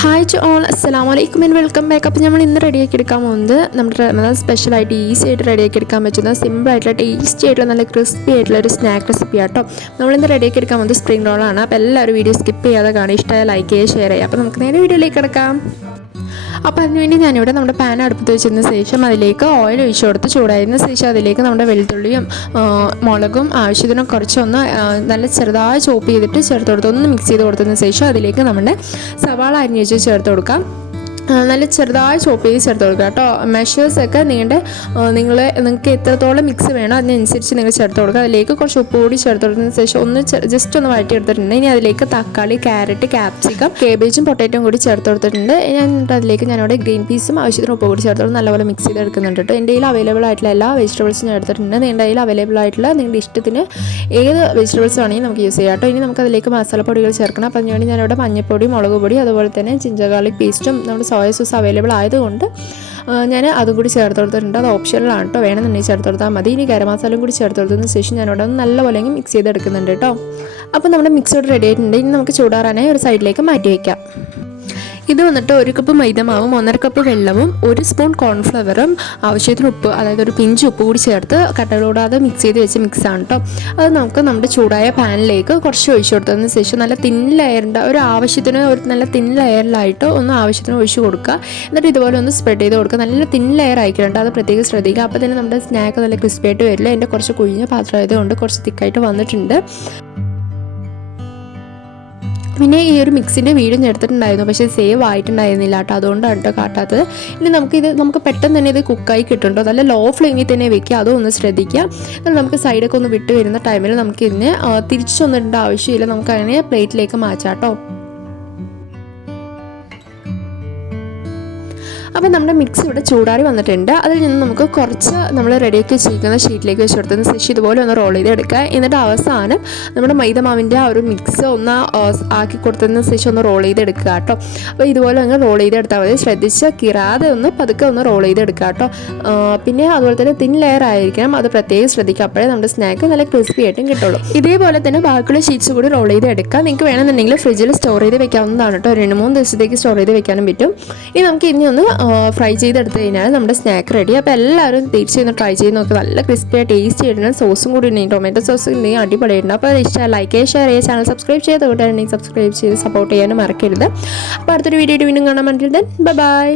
Hi to all, അസ്സലാമു അലൈക്കും and welcome back. അപ്പോൾ നമ്മൾ ഇന്ന് റെഡിയാക്കി എടുക്കാൻ പോകുന്നത് നമ്മുടെ റമദാൻ സ്പെഷ്യലായിട്ട് ഈസി ആയിട്ട് റെഡിയാക്കി എടുക്കാൻ പറ്റുന്ന സിമ്പിളായിട്ടുള്ള ടേസ്റ്റി ആയിട്ടുള്ള നല്ല ക്രിസ്പി ആയിട്ടുള്ള ഒരു സ്നാക്ക് റെസിപ്പി ആട്ടോ. നമ്മളിന്ന് റെഡിയാക്കി എടുക്കാൻ പോകുന്നത് സ്പ്രിംഗ് റോളാണ്. അപ്പോൾ എല്ലാവരും വീഡിയോ സ്കിപ്പ് ചെയ്യാതെ കാണുക, ഇഷ്ടമായ ലൈക്ക് ചെയ്യുക, ഷെയർ ചെയ്യുക. അപ്പോൾ നമുക്ക് നേരെ വീഡിയോയിലേക്ക് കിടക്കാം. അപ്പോൾ അതിനുവേണ്ടി ഞാനിവിടെ നമ്മുടെ പാൻ അടുപ്പത്ത് വെച്ചതിന് ശേഷം അതിലേക്ക് ഓയിൽ ഒഴിച്ചു കൊടുത്ത് ചൂടായതിന് ശേഷം അതിലേക്ക് നമ്മുടെ വെളുത്തുള്ളിയും മുളകും ആവശ്യത്തിന് കുറച്ചൊന്ന് നല്ല ചെറുതായി ചോപ്പ് ചെയ്തിട്ട് ചേർത്ത് കൊടുത്ത് ഒന്ന് മിക്സ് ചെയ്ത് കൊടുത്തതിന് ശേഷം അതിലേക്ക് നമ്മുടെ സവാള അരിഞ്ഞ് വെച്ച് ചേർത്ത് കൊടുക്കാം. നല്ല ചെറുതായി ചോപ്പ് ചെയ്ത് ചേർത്ത് കൊടുക്കുക കേട്ടോ. മെഷേഴ്സൊക്കെ നിങ്ങൾക്ക് എത്രത്തോളം മിക്സ് വേണോ അതിനനുസരിച്ച് നിങ്ങൾ ചേർത്ത് കൊടുക്കുക. അതിലേക്ക് കുറച്ച് ഉപ്പ് കൂടി ചേർത്ത് കൊടുത്തതിന് ശേഷം ഒന്ന് ജസ്റ്റ് ഒന്ന് വഴറ്റി എടുത്തിട്ടുണ്ട്. ഇനി അതിലേക്ക് തക്കാളി, ക്യാരറ്റ്, ക്യാപ്സിക്കം, കേബേജും പൊട്ടാറ്റോയും കൂടി ചേർത്ത് കൊടുത്തിട്ടുണ്ട്. അതിലേക്ക് ഞാനിവിടെ ഗ്രീൻ പീസും ആവശ്യത്തിന് ഉപ്പ് കൂടി ചേർത്ത് നല്ലപോലെ മിക്സ് ചെയ്ത് എടുക്കുന്നുണ്ട് കേട്ടോ. എൻ്റെ കയ്യിൽ അവൈലബിൾ ആയിട്ടുള്ള എല്ലാ വെജിറ്റബിൾസും ഞാൻ എടുത്തിട്ടുണ്ട്. നിങ്ങളുടെ കയ്യിൽ അവൈലബിൾ ആയിട്ടുള്ള നിങ്ങളുടെ ഇഷ്ടത്തിന് ഏത് വെജിറ്റബിൾസ് വേണമെങ്കിൽ നമുക്ക് യൂസ് ചെയ്യാം കേട്ടോ. ഇനി നമുക്ക് അതിലേക്ക് മസാലപ്പൊടികൾ ചേർക്കണം. അപ്പം അതിനുവേണ്ടി ഞാനിവിടെ മഞ്ഞൾപ്പൊടി, മുളക് പൊടി, അതുപോലെ തന്നെ ജിഞ്ചർ ഗാർലിക് പേസ്റ്റും നമ്മുടെ സോയ സോസ് അവൈലബിൾ ആയതുകൊണ്ട് ഞാൻ അതും കൂടി ചേർത്ത് കൊടുത്തിട്ടുണ്ട്. അത് ഓപ്ഷനിലാണ് കേട്ടോ, വേണമെന്നുണ്ടെങ്കിൽ ചേർത്ത് കൊടുത്താൽ മതി. ഇനി ഗരം മസാലയും കൂടി ചേർത്ത് കൊടുത്തതിന് ശേഷം ഞാനിവിടെ നല്ലപോലെ മിക്സ് ചെയ്തെടുക്കുന്നുണ്ട് കേട്ടോ. അപ്പോൾ നമ്മുടെ മിക്സോട് റെഡി ആയിട്ടുണ്ട്. ഇനി നമുക്ക് ചൂടാറാനായി ഒരു സൈഡിലേക്ക് മാറ്റി വയ്ക്കാം. ഇത് വന്നിട്ട് 1 കപ്പ് മൈദമാവും, 1.5 കപ്പ് വെള്ളവും, 1 സ്പൂൺ കോൺഫ്ലവറും, ആവശ്യത്തിന് ഉപ്പ്, അതായത് ഒരു പിഞ്ച് ഉപ്പ് കൂടി ചേർത്ത് കട്ടകളോടാതെ മിക്സ് ചെയ്ത് വെച്ച് മിക്സാണ് കേട്ടോ. അത് നമുക്ക് നമ്മുടെ ചൂടായ പാനിലേക്ക് കുറച്ച് ഒഴിച്ചു കൊടുത്തതിന് ശേഷം നല്ല തിൻ ലെയറിൻ്റെ നല്ല തിൻ ലെയറിലായിട്ട് ഒന്ന് ആവശ്യത്തിന് ഒഴിച്ച് കൊടുക്കുക. എന്നിട്ട് ഇതുപോലെ ഒന്ന് സ്പ്രെഡ് ചെയ്ത് കൊടുക്കുക. നല്ല തിൻ ലെയർ ആയിക്കിടണ്ട, അത് പ്രത്യേകം ശ്രദ്ധിക്കുക. അപ്പോൾ തന്നെ നമ്മുടെ സ്നാക്ക് നല്ല ക്രിസ്പി ആയിട്ട് വരില്ല. എൻ്റെ കുറച്ച് കുഴിഞ്ഞ പാത്രം ആയതുകൊണ്ട് കുറച്ച് തിക്കായിട്ട് വന്നിട്ടുണ്ട്. പിന്നെ ഈ ഒരു മിക്സിൻ്റെ വീഡിയോ എടുത്തിട്ടുണ്ടായിരുന്നു, പക്ഷേ സേവ് ആയിട്ടുണ്ടായിരുന്നില്ല കേട്ടോ, അതുകൊണ്ടാണ് കേട്ടോ കാട്ടാത്തത്. ഇനി നമുക്ക് പെട്ടെന്ന് തന്നെ ഇത് കുക്കായി കിട്ടുന്നുണ്ടോ, നല്ല ലോ ഫ്ലെയിമിൽ തന്നെ വെക്കുക, അതും ഒന്ന് ശ്രദ്ധിക്കുക. എന്നാൽ നമുക്ക് സൈഡൊക്കെ ഒന്ന് വിട്ട് വരുന്ന ടൈമിൽ നമുക്ക് ഇതിനെ തിരിച്ചൊന്നിടേണ്ട ആവശ്യമില്ല, നമുക്ക് അങ്ങനെ പ്ലേറ്റിലേക്ക് മാറ്റാം കേട്ടോ. അപ്പോൾ നമ്മുടെ മിക്സ് ഇവിടെ ചൂടാറി വന്നിട്ടുണ്ട്. അതിൽ നിന്ന് നമുക്ക് കുറച്ച് നമ്മൾ റെഡിയാക്കി വെച്ചിരിക്കുന്ന ഷീറ്റിലേക്ക് വെച്ച് കൊടുത്തതിന് ശേഷം ഇതുപോലെ ഒന്ന് റോൾ ചെയ്തെടുക്കുക. എന്നിട്ട് അവസാനം നമ്മുടെ മൈദമാവിൻ്റെ ആ ഒരു മിക്സ് ഒന്ന് ആക്കി കൊടുത്തതിന് ശേഷം ഒന്ന് റോൾ ചെയ്തെടുക്കുക കേട്ടോ. അപ്പോൾ ഇതുപോലെ ഒന്ന് റോൾ ചെയ്തെടുത്താൽ മതി, ശ്രദ്ധിച്ച് കിറാതെ ഒന്ന് പതുക്കെ ഒന്ന് റോൾ ചെയ്തെടുക്കുക കേട്ടോ. പിന്നെ അതുപോലെ തന്നെ തിൻ ലെയർ ആയിരിക്കണം, അത് പ്രത്യേകം ശ്രദ്ധിക്കുക, അപ്പോഴേ നമ്മുടെ സ്നാക്ക് നല്ല ക്രിസ്പി ആയിട്ടും കിട്ടുള്ളൂ. ഇതേപോലെ തന്നെ ബാക്കിയുള്ള ഷീറ്റ്സ് കൂടി റോൾ ചെയ്തെടുക്കുക. നിങ്ങൾക്ക് വേണമെന്നുണ്ടെങ്കിൽ ഫ്രിഡ്ജിൽ സ്റ്റോർ ചെയ്ത് വെക്കാവുന്നതാണ് കേട്ടോ, 2-3 ദിവസത്തേക്ക് സ്റ്റോർ ചെയ്ത് വെക്കാനും പറ്റും. ഇനി നമുക്ക് ഇനി ഒന്ന് ഫ്രൈ ചെയ്തെടുത്ത് കഴിഞ്ഞാൽ നമ്മുടെ സ്നാക്ക് റെഡി. അപ്പോൾ എല്ലാവരും തീർച്ചയായും ട്രൈ ചെയ്ത് നോക്കുക. നല്ല ക്രിസ്പി ടേസ്റ്റ് ആയിട്ട് സോസും കൂടി ഉണ്ടെങ്കിൽ ടൊമാറ്റോ സോസ് ഉണ്ടെങ്കിൽ അടിപൊളിയുണ്ട്. അപ്പോൾ ഇഷ്ടമായി ലൈക്ക് ചെയ്യുക, ഷെയർ ചെയ്യുക, ചാനൽ സബ്സ്ക്രൈബ് ചെയ്തുകൊണ്ടാണെങ്കിൽ സബ്സ്ക്രൈബ് ചെയ്ത് സപ്പോർട്ട് ചെയ്യാനും മറക്കരുത്. അപ്പോൾ അടുത്തൊരു വീഡിയോ വീണ്ടും കാണാൻ പറ്റുന്നത്. ബൈ.